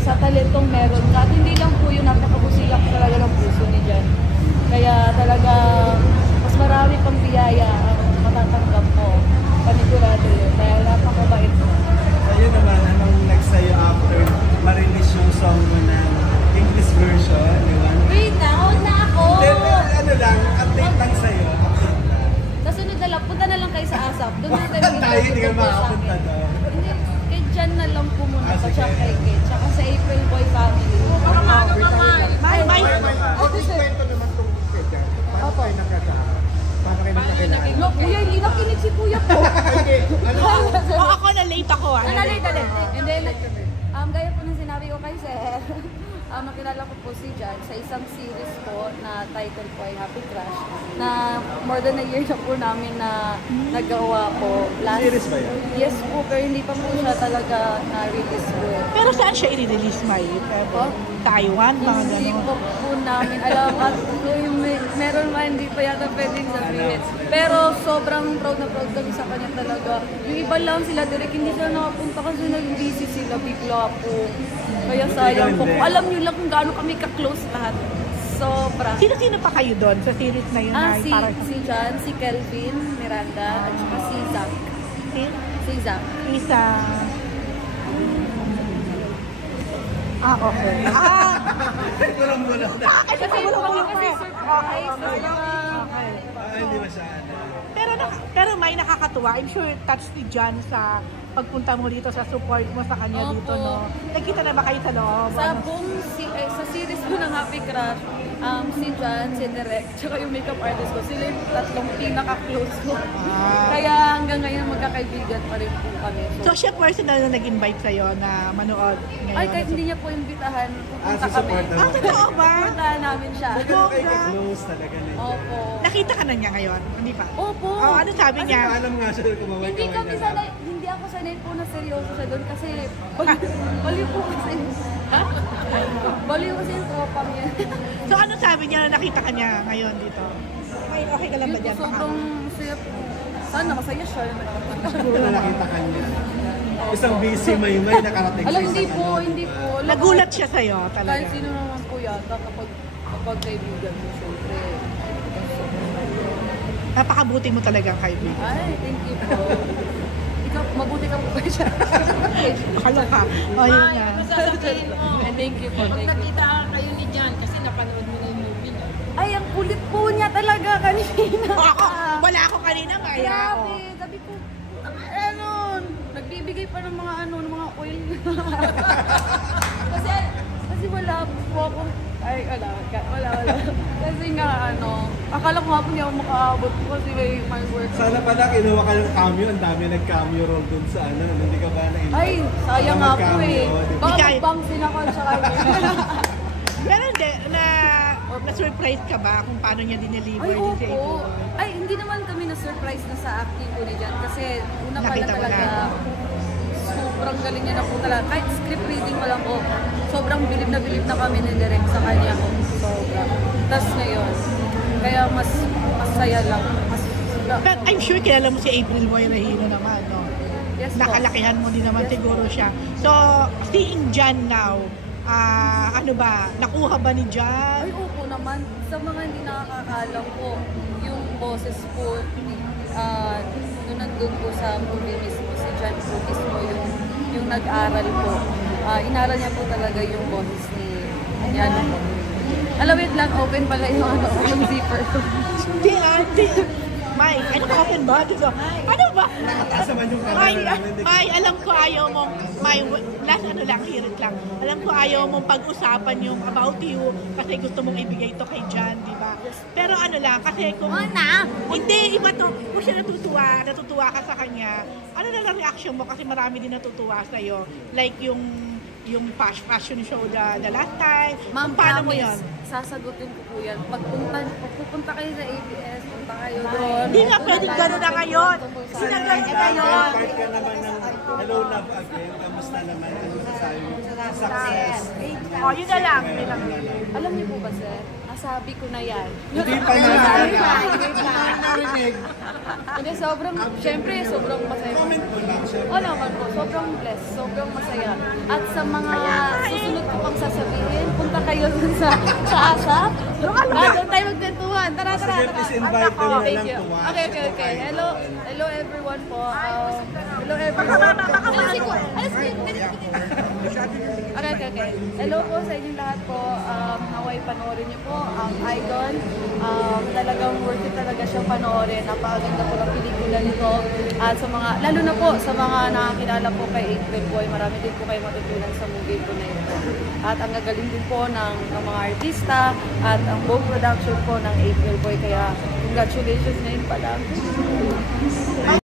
sa talentong meron ka. At hindi lang po yun, napakabusilak talaga ng puso ni Jan. Kaya talaga, mas marami pang biyaya ang matatanggap mo. Panigurado yun. Kaya napakabait mo. Ayun naman, anong next sa'yo after ma-release yung song mo ng English version, di ba? Wait na, huwag na ako! Ano lang, update lang sa'yo. Update lang. Kasunod na lang, punta na lang kayo sa ASAP. Doon na tayo Tayo, hindi ka makapunta doon. Hindi, kay Jan na lang po muna. Ah, Tsaka sige. kay Kate. Tsaka sa April Boy family. Baka maaga naman. May. Kwento naman tungkol kay Jan. Paano Opo. kayo nagkasama? Paano kayo nagkakilala? No, kuya, hindi nakinig si kuya po. Hindi. Ano? O ako na late ako ah. Dali. And then, gaya po ng sinabi ko kay Sir, makilala ko po si Jan sa isang series po na title po ay Happy Crush na more than a year na po namin na nagawa po. Series ba yan? Yes po, pero hindi pa po siya talaga na-release po. Pero saan siya i-release, May? Oh? Taiwan, mga Hindi gano'n. po namin alam at yung meron man hindi pa yata pwedeng sabihin. Pero sobrang proud na proud kami sa kanya talaga. Yung iba lang sila direct, hindi sila nakapunta kasi nag-busy sila bigla po. Kaya sayang po. Kung alam niyo lang kung gaano kami ka-close lahat. Sobra. Sino-sino pa kayo doon sa series na yun? May? Si Jan, si Kelvin, Miranda, at saka si Zach. Si Zach. Isa. Okay. Kurang mo lang na. Kasi wala po mo kasi pa. surprise. Hindi masyado. Pero may nakakatuwa. I'm sure touch ni Jan sa pagpunta mo dito, sa support mo sa kanya Opo. dito, no? Nagkita na ba kayo sa loob? Sa buong sa series ko ng Happy Crush, si Jan, si Derek, tsaka yung makeup artist ko, sila yung tatlong pinaka-close ko. Kaya hanggang ngayon magkakaibigan pa rin po kami. So, siya personal na nag-invite sa'yo na manood ngayon? Ay, kahit hindi niya po imbitahan, pupunta kami. support naman. Totoo ba? Pupuntahan namin siya. So, ganun kayo ka-close talaga na dyan. Opo. Nakita ka na niya ngayon? Hindi pa? Opo. Ano sabi niya? Alam nga siya kumaway Hindi kami sanay, hindi ako sanay po na seryoso siya doon kasi baliw po kasi. Ha? Baliw kasi yung tropa niya. So, ano sabi niya na nakita ka niya ngayon dito? May okay ka lang ba dyan? Sobrang saya po. Sana masaya siya. Siguro na nakita ka niya. Isang busy may nakarating Alam, sa hindi isang po, ano. hindi po. Alam, Nagulat siya sa'yo talaga. kahit sino naman po yata kapag kaibigan mo, syempre. Napakabuti mo talagang kaibigan. Ay, thank you po. Ikaw, mabuti ka po ba siya? Akala ka. O, yun na. Sasabihin mo, Thank you po, pag thank you. nakita kayo ni Jan, kasi napanood mo na yung movie niya. Ay, ang kulit po niya talaga kanina. Wala ako kanina, Maya. Grabe, sabi ko, ano, nagbibigay pa ng mga ano, ng mga oil. kasi wala po ako. Ay, wala. Kasi nga, ano, akala ko nga po hindi ako makaabot po kasi may work. Sana pala kinuha ka ng cameo, ang dami nag-cameo role dun sa ano, hindi ka ba na-invite? Ay, sayang nga po eh. Diba? Baka Ikaw- magbangsin ako sa kanya. Pero hindi, na-surprise ka ba kung paano niya dineliver Ay, din si opo. April? Ay, hindi naman kami na-surprise na sa acting ko ni Jan kasi una pa Nakita lang mo talaga sobrang galing niya na po talaga. Kahit script reading pa lang po, sobrang bilib na kami ni Direk sa kanya. Sobra. Tapos ngayon, kaya mas masaya lang. But I'm sure kilala mo si April Boy Rahino naman, no? Yes po. Nakalakihan mo din naman siguro siya. So, seeing Jan now, ano ba, nakuha ba ni Jan? Ay, opo naman. Sa mga hindi nakakakalam po, yung boses po, nung nandun po sa movie mismo, si Jan po mismo yung nag-aral po. Inaral niya po talaga yung boses ni Jan po. Alam, wait lang, open pala yung zipper ko. Hindi. May, ano ka open ba? Ano ba? Nakataas naman yung May, camera namin. May, alam ko ayaw mong, May, last ano lang, hirit lang. Alam ko ayaw mong pag-usapan yung about you kasi gusto mong ibigay to kay Jan, di ba? Pero ano lang, kasi kung... Hindi, iba to. Kung siya natutuwa ka sa kanya, ano na lang reaction mo kasi marami din natutuwa sa'yo. Like yung fashion show the last time. Ma'am, Paano mo promise, yun? sasagutin ko po yan. Pagpupunta kayo sa ABS, punta kayo doon. Hindi nga pwede gano'n na ngayon. Sinagal niya ngayon. Part ka naman ng Hello Love Again. Kamusta naman ang masasabi mo? Success. O, yun na lang. Alam niyo po ba, sir? Nasabi ko na yan. Hindi pa narinig. Hindi, syempre, sobrang masaya. Comment mo lang siya. Oo naman po, sobrang blessed, sobrang masaya. At sa mga susunod pumunta kayo dun sa ASAP. Doon tayo magkwentuhan. Tara. Sige, please invite them na Thank lang you. to watch. Okay. Hello everyone po. Hello everyone. Okay. Hello po sa inyong lahat po. Naway panoorin niyo po ang Icon. Talagang worth it talaga siyang panoorin. Napakaganda po ng pelikula nito. At sa mga, lalo na po sa mga nakakilala po kay April Boy, marami din po kayo matutunan sa movie po na ito. At ang gagaling din po ng mga artista at ang buong production po ng April Boy. Kaya congratulations ngayon pa lang.